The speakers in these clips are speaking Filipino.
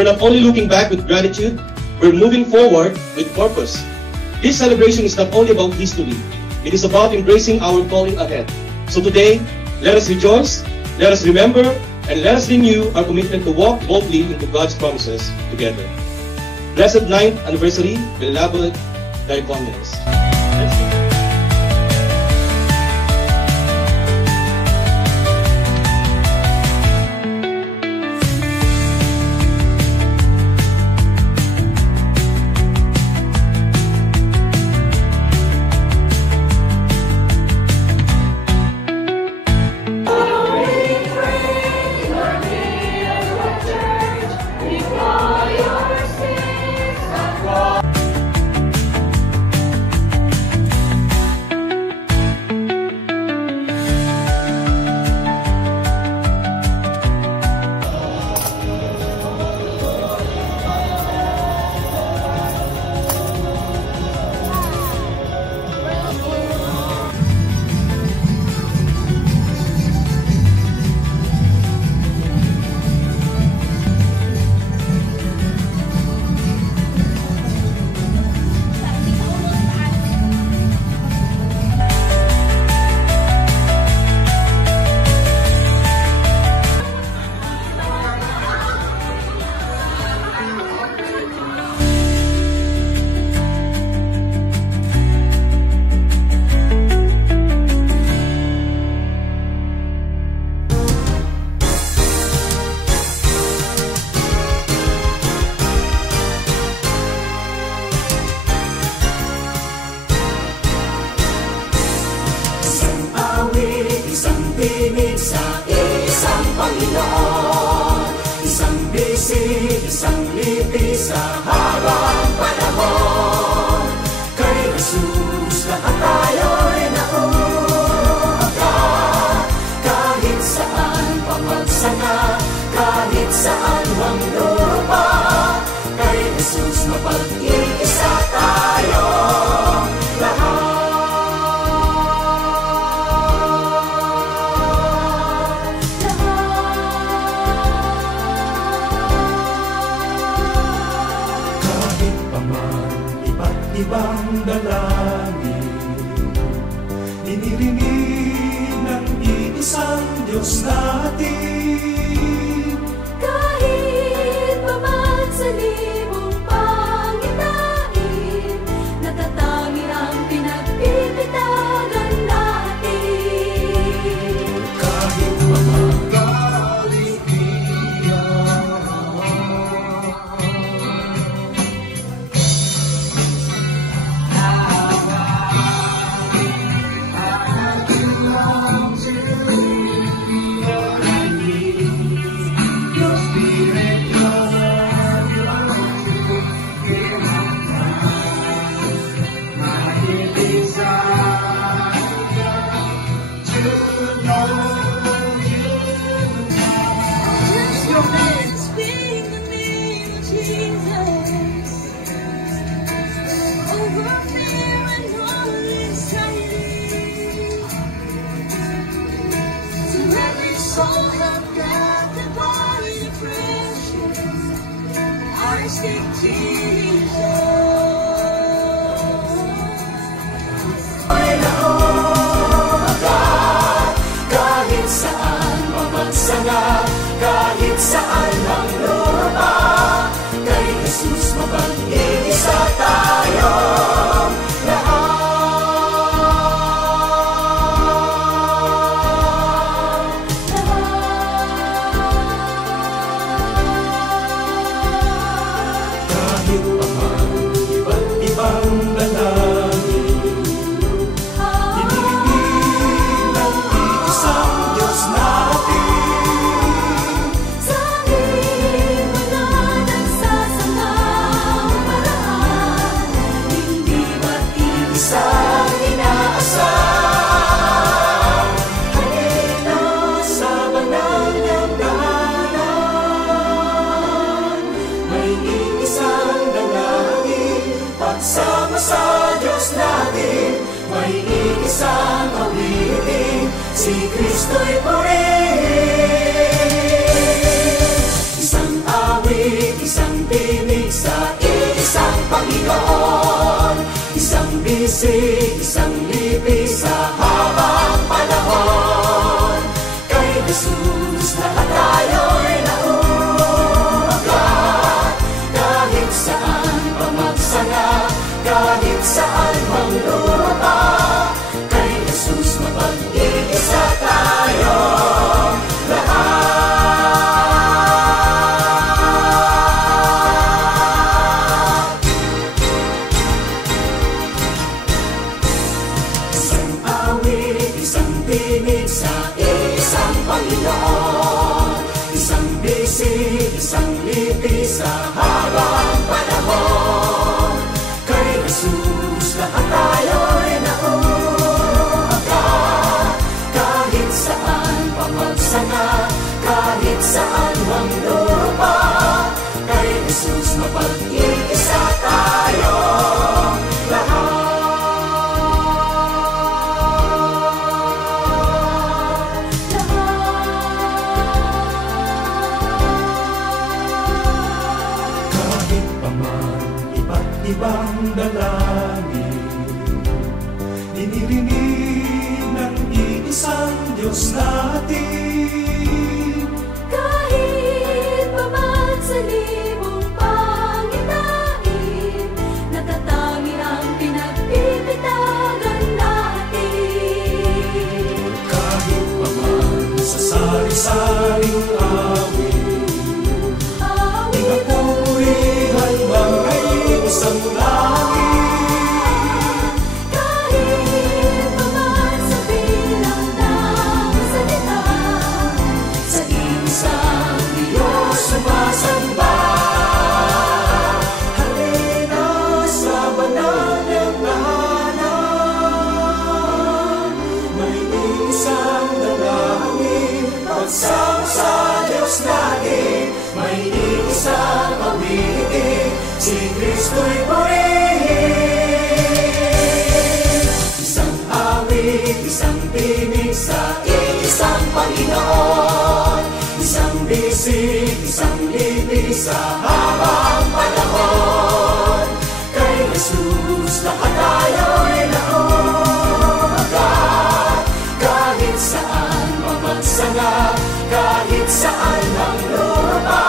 we're not only looking back with gratitude, we're moving forward with purpose. This celebration is not only about history, it is about embracing our calling ahead. So today, let us rejoice, let us remember, and let us renew our commitment to walk boldly into God's promises together. Blessed 9th anniversary, beloved Diaconess. Sa isang Panginoon, isang bisig, isang lipi sa habang panahon. Kay Jesus lahat tayo'y nauuga, kahit saan pamagsanga, kahit saan mang lupa. Kay Jesus mapag-iisa tayong lahat. Ibang dalangin, dinirinig ng iisang Diyos natin. Kahit pa man sa libong pangitain, natatangi ang pinagpipitagan natin. Kahit pa man kahit saan mamagsanga, kahit saan mang lupa. Kay Jesus mapag-iisa tayong kahit pa man iba't ibang dalangin, dinirinig ng iisang Diyos natin. Sabihin mo na nagsasangang paraan, hindi ba't Isang inaasam, halina sa banal niyang tahanan. May iisang dalangin, pagsama sa Diyos natin. May iisang awitin, si Kristo'y purihin. Isang awit, isang Panginoon. Isang bisig, isang libis sa habang panahon. Kay Jesus lahat tayo'y nauugat. Kahit saan pa magsanga, kahit saan mang lupa, kay Jesus mapag-iisa tayo lahat. Isang awit, isang tinig sa isang Panginoon. Isang bisig, isang libis sa habang panahon. Kay Jesus lahat tayo'y nauugat. Kahit saan pa magsanga, kahit saan mang lupa, kay Jesus mapag-iisa tayo lahat. Kahit pa man iba't ibang dalangin, dinirinig ng iisang Diyos natin. Kahit pa man sa libong pangitain, natatangi ang pinagpipitagan natin. Kahit pa man sa sari-saring awit, pinapurihan mga isang langit. Kahit pa man sa bilang ng salita, Sa isang Diyos sumasamba. Halina sa banal ng tahanan. May isang dalangin, pagsama sa Diyos natin. May isang awitin, si Kristo'y purihin. Isang awit, isang tinig sa isang Panginoon. Isang bisig, isang libis sa habang panahon. Kay Jesus lahat tayo'y nauugat. Kahit saan pa magsanga, kahit saan mang lupa,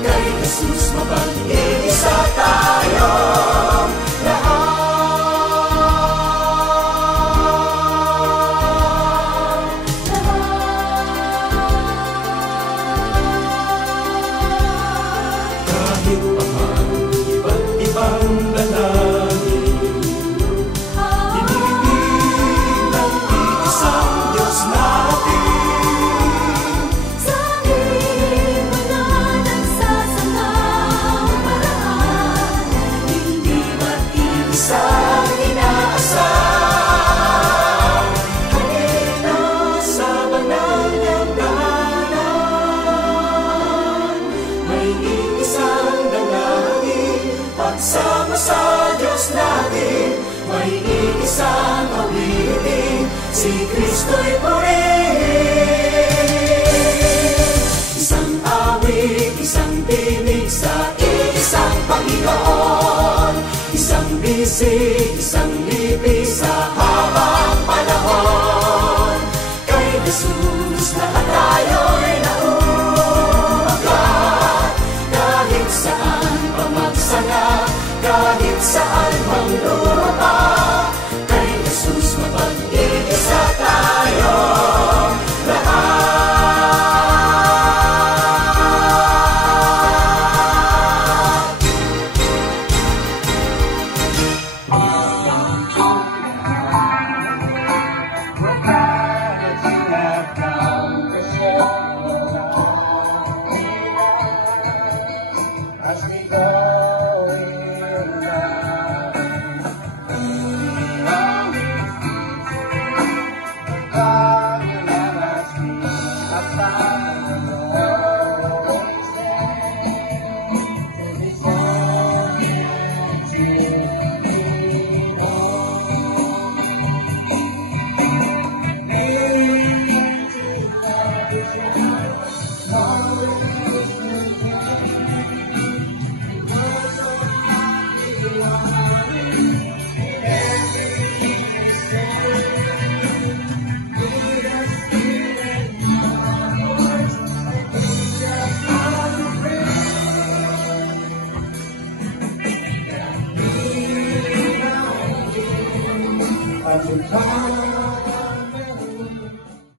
kay Jesus mapag-iisa tayo lahat. Kahit pa man iba't ibang dalangin, dinirinig ng iisang Diyos natin. sa libo na nagsasangang paraan, hindi matiis Isang inaasam, halina sa banal ng tahanan. May isang dalangin, pagsama sa Diyos natin. May isang awitin, si Kristo'y purihin. Isang awit, isang tinig sa isang Panginoon. Isang bisig, isang libis sa habang panahon. Kay Jesus lahat tayo'y nauugat. Kahit saan pa magsanga, kahit saan mang lupa, kay Jesus mapag-iisa tayo lahat. What God has you have done, Pagpunta